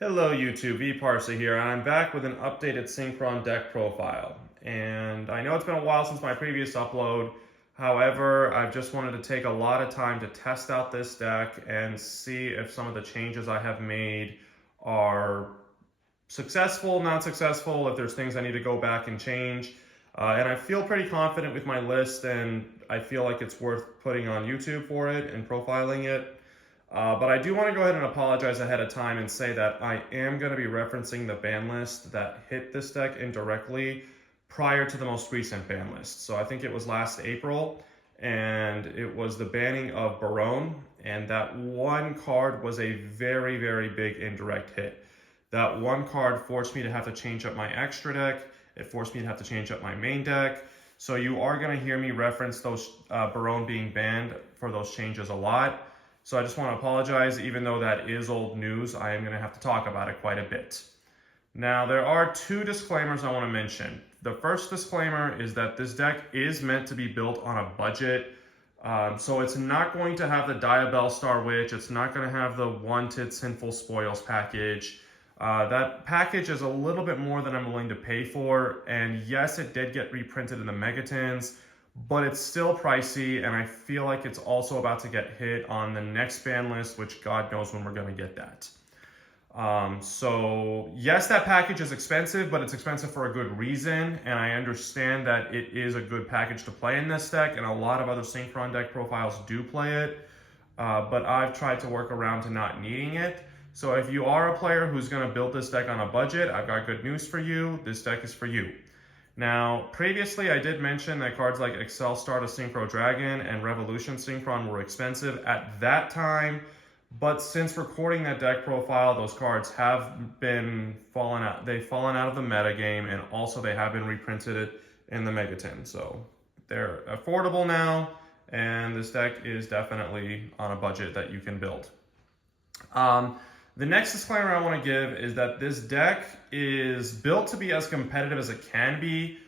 Hello YouTube, vParsa here, and I'm back with an updated Synchron deck profile. And I know it's been a while since my previous upload, however, I've just wanted to take a lot of time to test out this deck and see if some of the changes I have made are successful, not successful, if there's things I need to go back and change. And I feel pretty confident with my list, and I feel like it's worth putting on YouTube for it and profiling it. But I do want to go ahead and apologize ahead of time and say that I am going to be referencing the ban list that hit this deck indirectly prior to the most recent ban list. So I think it was last April, and it was the banning of Barone, and that one card was a very, very big indirect hit. That one card forced me to have to change up my extra deck. It forced me to have to change up my main deck. So you are going to hear me reference those Barone being banned for those changes a lot. So I just want to apologize, even though that is old news, I am going to have to talk about it quite a bit. Now, there are two disclaimers I want to mention. The first disclaimer is that this deck is meant to be built on a budget. So it's not going to have the Diabell Star Witch. It's not going to have the Wanted Sinful Spoils package. That package is a little bit more than I'm willing to pay for. And yes, it did get reprinted in the Megatons, but it's still pricey, and I feel like it's also about to get hit on the next ban list, which God knows when we're going to get that. So yes, that package is expensive, but it's expensive for a good reason, and I understand that it is a good package to play in this deck, and a lot of other Synchron deck profiles do play it, but I've tried to work around to not needing it. So if you are a player who's going to build this deck on a budget, I've got good news for you. This deck is for you. Now, previously I did mention that cards like Excel Star to Synchro Dragon and Revolution Synchron were expensive at that time, but since recording that deck profile, those cards have been fallen out. They've fallen out of the meta game, and also they have been reprinted in the Megaton. So they're affordable now, and this deck is definitely on a budget that you can build. The next disclaimer I want to give is that this deck is built to be as competitive as it can be,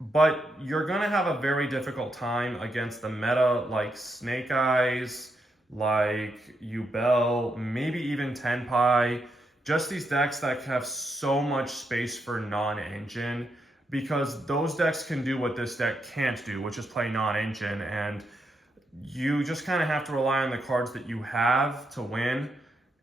but you're going to have a very difficult time against the meta like Snake Eyes, like Yubel, maybe even Tenpai. Just these decks that have so much space for non-engine, because those decks can do what this deck can't do, which is play non-engine, and you just kind of have to rely on the cards that you have to win.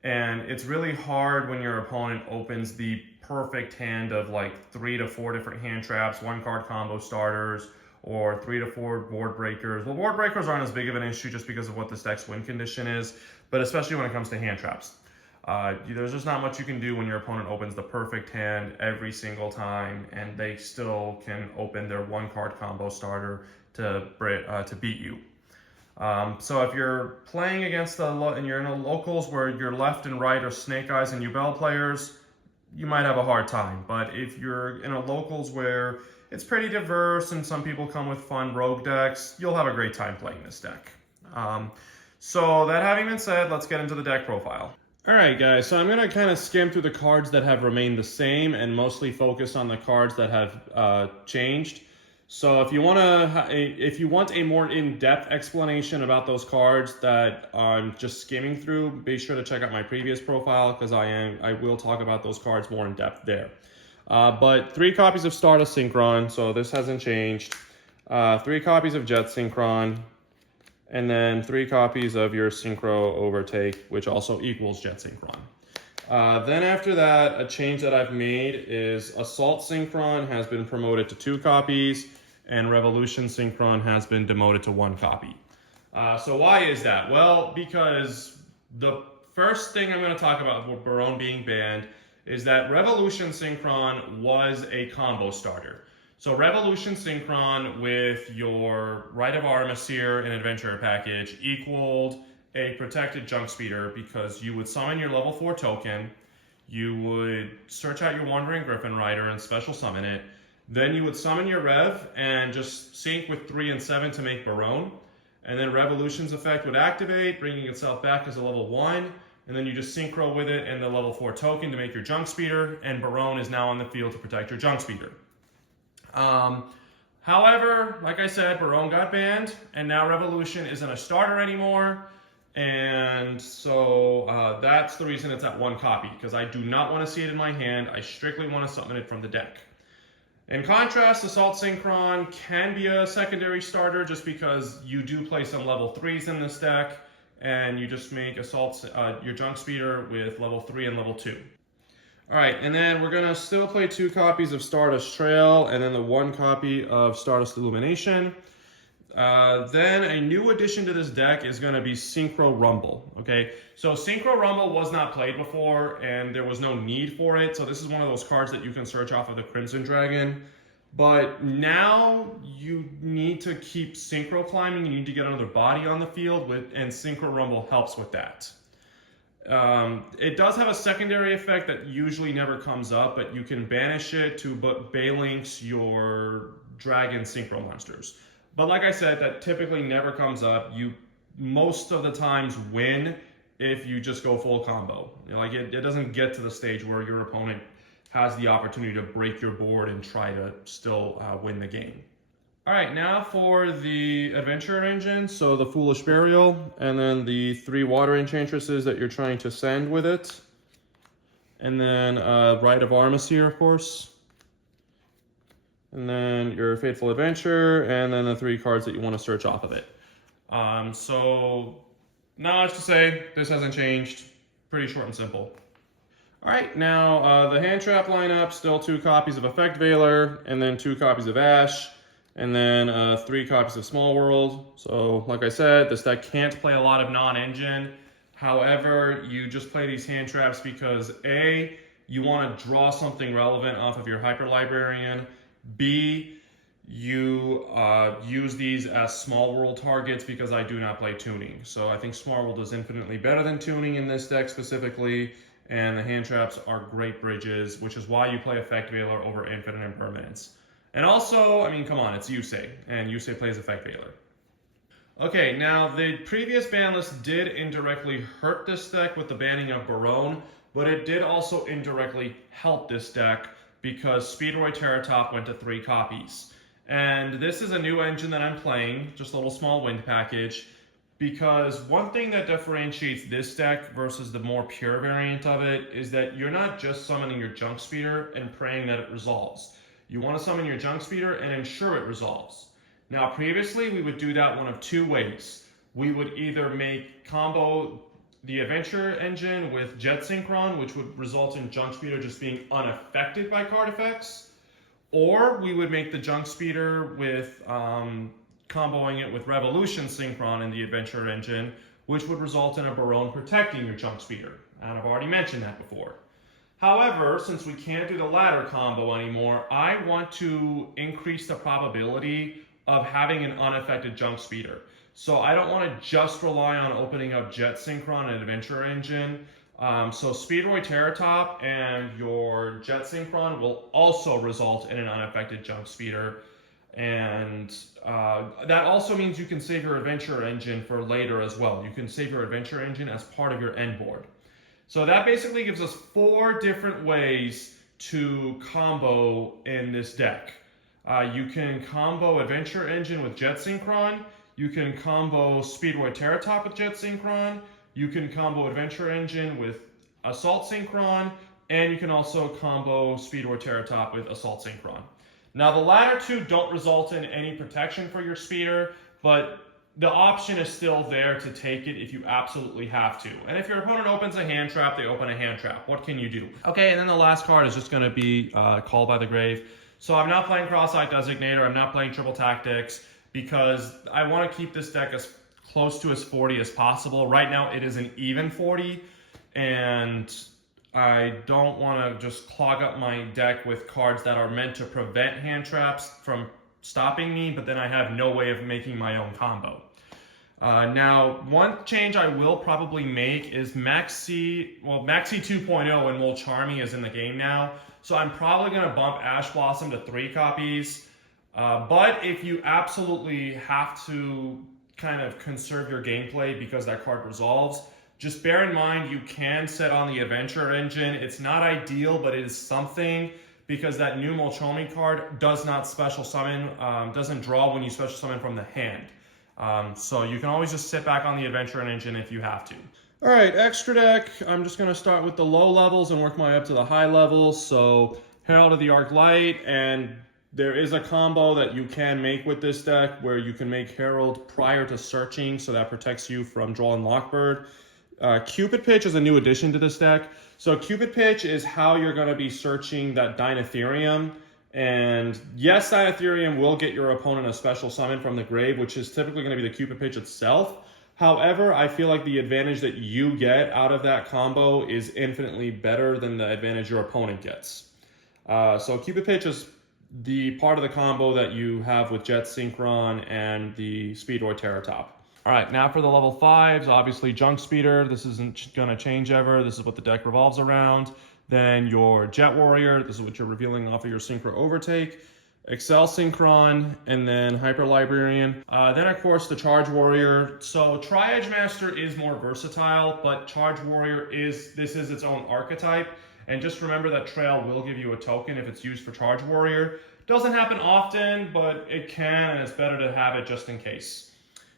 And it's really hard when your opponent opens the perfect hand of like 3 to 4 different hand traps, 1-card combo starters, or 3 to 4 board breakers. Well, board breakers aren't as big of an issue just because of what this deck's win condition is, but especially when it comes to hand traps. There's just not much you can do when your opponent opens the perfect hand every single time, and they still can open their 1-card combo starter to beat you. So if you're playing against and you're in a locals where your left and right are Snake Eyes and Yubel players, you might have a hard time. But if you're in a locals where it's pretty diverse and some people come with fun rogue decks, you'll have a great time playing this deck. So that having been said, let's get into the deck profile. Alright guys, so I'm going to kind of skim through the cards that have remained the same and mostly focus on the cards that have changed. So if you want a more in-depth explanation about those cards that I'm just skimming through, be sure to check out my previous profile, because I will talk about those cards more in depth there. But 3 copies of Star to Synchron, so this hasn't changed. 3 copies of Jet Synchron, and then 3 copies of your Synchro Overtake, which also equals Jet Synchron. Then after that, a change that I've made is Assault Synchron has been promoted to 2 copies, and Revolution Synchron has been demoted to 1 copy. So why is that? Well, because the first thing I'm going to talk about with Barone being banned is that Revolution Synchron was a combo starter. So Revolution Synchron with your Rite of Armistier and Adventurer package equaled a protected junk speeder, because you would summon your level 4 token, you would search out your Wandering Griffin Rider and special summon it, then you would summon your Rev and just sync with 3 and 7 to make Barone, and then Revolution's effect would activate, bringing itself back as a level 1, and then you just synchro with it and the level 4 token to make your junk speeder, and Barone is now on the field to protect your junk speeder. However, like I said, Barone got banned, and now Revolution isn't a starter anymore. And so that's the reason it's at 1 copy, because I do not want to see it in my hand. I strictly want to summon it from the deck. In contrast, Assault Synchron can be a secondary starter just because you do play some level 3s in this deck, and you just make your Junk Speeder with level 3 and level 2. Alright, and then we're going to still play 2 copies of Stardust Trail, and then the 1 copy of Stardust Illumination. Then a new addition to this deck is going to be Synchro Rumble. Okay, so Synchro Rumble was not played before, and there was no need for it. So this is one of those cards that you can search off of the Crimson Dragon. But now you need to keep Synchro climbing. You need to get another body on the field, and Synchro Rumble helps with that. It does have a secondary effect that usually never comes up, but you can banish it to Balinks your Dragon Synchro monsters. But like I said, that typically never comes up. You most of the times win if you just go full combo. Like it doesn't get to the stage where your opponent has the opportunity to break your board and try to still win the game. All right, now for the Adventure Engine. So the Foolish Burial, and then the 3 Water Enchantresses that you're trying to send with it. And then Rite of Armistice, of course. And then your Fateful Adventure, and then the 3 cards that you want to search off of it. So, not much to say. This hasn't changed. Pretty short and simple. Alright, now the hand trap lineup, still 2 copies of Effect Veiler, and then 2 copies of Ash, and then 3 copies of Small World. So, like I said, this deck can't play a lot of non-engine. However, you just play these hand traps because A, you want to draw something relevant off of your Hyper Librarian. B, you use these as Small World targets because I do not play Tuning. So I think Small World is infinitely better than Tuning in this deck specifically, and the hand traps are great bridges, which is why you play Effect Veiler over Infinite Impermanence. And also, I mean, come on, it's Yusei, and Yusei plays Effect Veiler. Okay, now the previous ban list did indirectly hurt this deck with the banning of Barone, but it did also indirectly help this deck because Speedroid Terratop went to 3 copies. And this is a new engine that I'm playing, just a little small wind package, because one thing that differentiates this deck versus the more pure variant of it is that you're not just summoning your Junk Speeder and praying that it resolves. You want to summon your Junk Speeder and ensure it resolves. Now previously we would do that one of 2 ways. We would either make combo the Adventure Engine with Jet Synchron, which would result in Junk Speeder just being unaffected by card effects, or we would make the Junk Speeder with comboing it with Revolution Synchron in the Adventure Engine, which would result in a Barone protecting your Junk Speeder, and I've already mentioned that before. However, since we can't do the latter combo anymore, I want to increase the probability of having an unaffected Junk Speeder. So I don't want to just rely on opening up Jet Synchron and Adventure Engine. So Speedroid Terratop and your Jet Synchron will also result in an unaffected Junk Speeder. And that also means you can save your Adventure Engine for later as well. You can save your Adventure Engine as part of your end board. So that basically gives us 4 different ways to combo in this deck. You can combo Adventure Engine with Jet Synchron. You can combo Speedroid Terratop with Jet Synchron. You can combo Adventure Engine with Assault Synchron. And you can also combo Speedroid Terratop with Assault Synchron. Now the latter 2 don't result in any protection for your speeder, but the option is still there to take it if you absolutely have to. And if your opponent opens a hand trap, they open a hand trap. What can you do? Okay, and then the last card is just going to be Called by the Grave. So I'm not playing Cross-Eyed Designator. I'm not playing Triple Tactics, because I want to keep this deck as close to as 40 as possible. Right now it is an even 40, and I don't want to just clog up my deck with cards that are meant to prevent hand traps from stopping me, but then I have no way of making my own combo. Now, one change I will probably make is Maxi 2.0 and Molcharmy is in the game now, so I'm probably going to bump Ash Blossom to 3 copies. But if you absolutely have to kind of conserve your gameplay because that card resolves, just bear in mind you can set on the Adventure Engine. It's not ideal, but it is something, because that new Molcharmy card does not special summon, doesn't draw when you special summon from the hand. So you can always just sit back on the Adventure Engine if you have to. All right, extra deck. I'm just going to start with the low levels and work my way up to the high levels. So Herald of the Arc Light, and there is a combo that you can make with this deck where you can make Herald prior to searching, so that protects you from drawing Lockbird. Cupid Pitch is a new addition to this deck. So Cupid Pitch is how you're going to be searching that Dinotherium. And yes, Dinotherium will get your opponent a special summon from the grave, which is typically going to be the Cupid Pitch itself. However, I feel like the advantage that you get out of that combo is infinitely better than the advantage your opponent gets. So Cupid Pitch is the part of the combo that you have with Jet Synchron and the Speedroid Terratop. All right, now for the level 5s, obviously Junk Speeder. This isn't going to change ever. This is what the deck revolves around. Then your Jet Warrior. This is what you're revealing off of your Synchro Overtake. Excel Synchron, and then Hyper Librarian. Then, of course, the Charge Warrior. So Tri-Edge Master is more versatile, but Charge Warrior is its own archetype. And just remember that Trail will give you a token if it's used for Charge Warrior. Doesn't happen often, but it can, and it's better to have it just in case.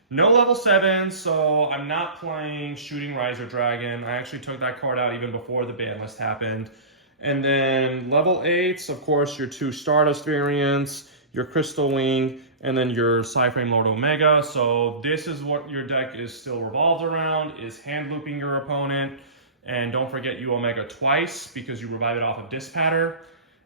No level 7s, so I'm not playing Shooting Riser Dragon. I actually took that card out even before the ban list happened. And then level 8s, of course, your 2 Stardust variants, your Crystal Wing, and then your Psyframe Lord Omega. So this is what your deck is still revolved around, is hand looping your opponent. And don't forget you Omega twice because you revive it off of Dispatter.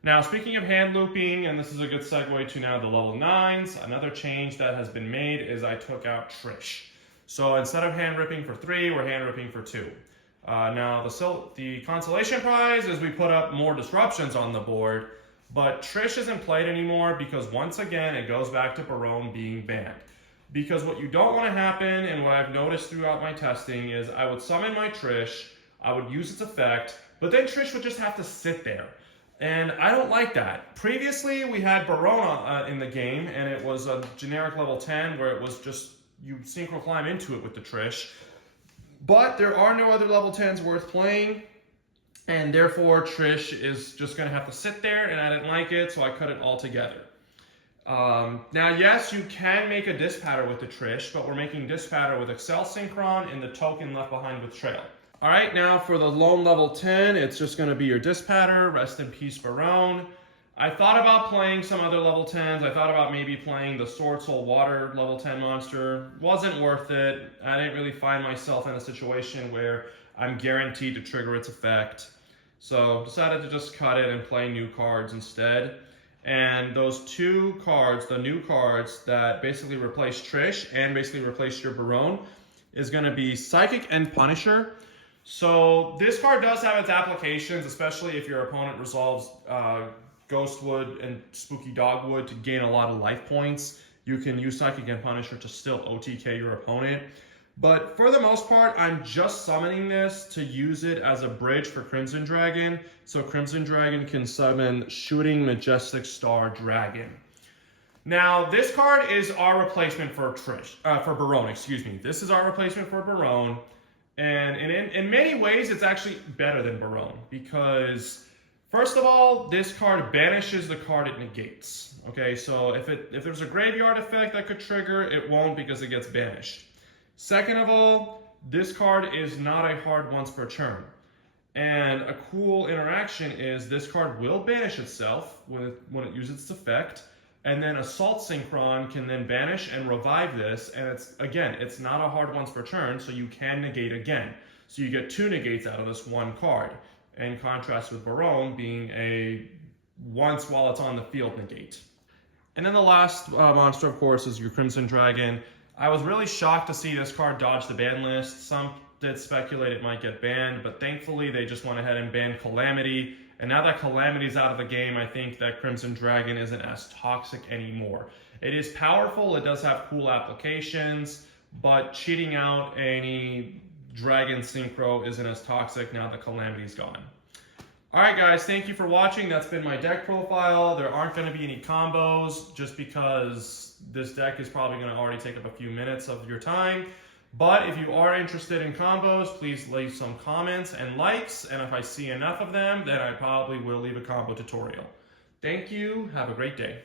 Now, speaking of hand looping, and this is a good segue to now the level 9s, another change that has been made is I took out Trish. So instead of hand ripping for 3, we're hand ripping for 2. Now, the consolation prize is we put up more disruptions on the board, but Trish isn't played anymore because once again, it goes back to Barone being banned. Because what you don't want to happen, and what I've noticed throughout my testing, is I would summon my Trish, I would use its effect, but then Trish would just have to sit there. And I don't like that. Previously, we had Barone in the game, and it was a generic level 10 where it was just, you synchro climb into it with the Trish. But there are no other level 10s worth playing, and therefore Trish is just going to have to sit there, and I didn't like it, so I cut it all together. Now, yes, you can make a Dispatter with the Trish, but we're making Dispatter with Excel Synchron and the token left behind with Trail. All right, now for the lone level 10, it's just going to be your Dispatter, rest in peace Barone. I thought about playing some other level 10s. I thought about maybe playing the Sword Soul Water level 10 monster. Wasn't worth it. I didn't really find myself in a situation where I'm guaranteed to trigger its effect. So decided to just cut it and play new cards instead. And those 2 cards, the new cards that basically replace Trish and basically replace your Barone, is going to be Psychic and Punisher. So this card does have its applications, especially if your opponent resolves Ghostwood and Spooky Dogwood to gain a lot of life points. You can use Psychic and Punisher to still OTK your opponent. But for the most part, I'm just summoning this to use it as a bridge for Crimson Dragon. So Crimson Dragon can summon Shooting Majestic Star Dragon. Now, this card is our replacement for Barone, excuse me. This is our replacement for Barone. And in many ways, it's actually better than Barone because, first of all, this card banishes the card it negates. Okay, so if there's a graveyard effect that could trigger, it won't because it gets banished. Second of all, this card is not a hard once per turn. And a cool interaction is this card will banish itself when it uses its effect. And then Assault Synchron can then banish and revive this. And it's not a hard once per turn, so you can negate again. So you get 2 negates out of this 1 card. In contrast with Barone being a once while it's on the field negate. And then the last monster, of course, is your Crimson Dragon. I was really shocked to see this card dodge the ban list. Some did speculate it might get banned, but thankfully they just went ahead and banned Calamity. And now that Calamity's out of the game, I think that Crimson Dragon isn't as toxic anymore. It is powerful, it does have cool applications, but cheating out any Dragon Synchro isn't as toxic now that Calamity's gone. Alright guys, thank you for watching. That's been my deck profile. There aren't going to be any combos just because this deck is probably going to already take up a few minutes of your time. But if you are interested in combos, please leave some comments and likes. And if I see enough of them, then I probably will leave a combo tutorial. Thank you. Have a great day.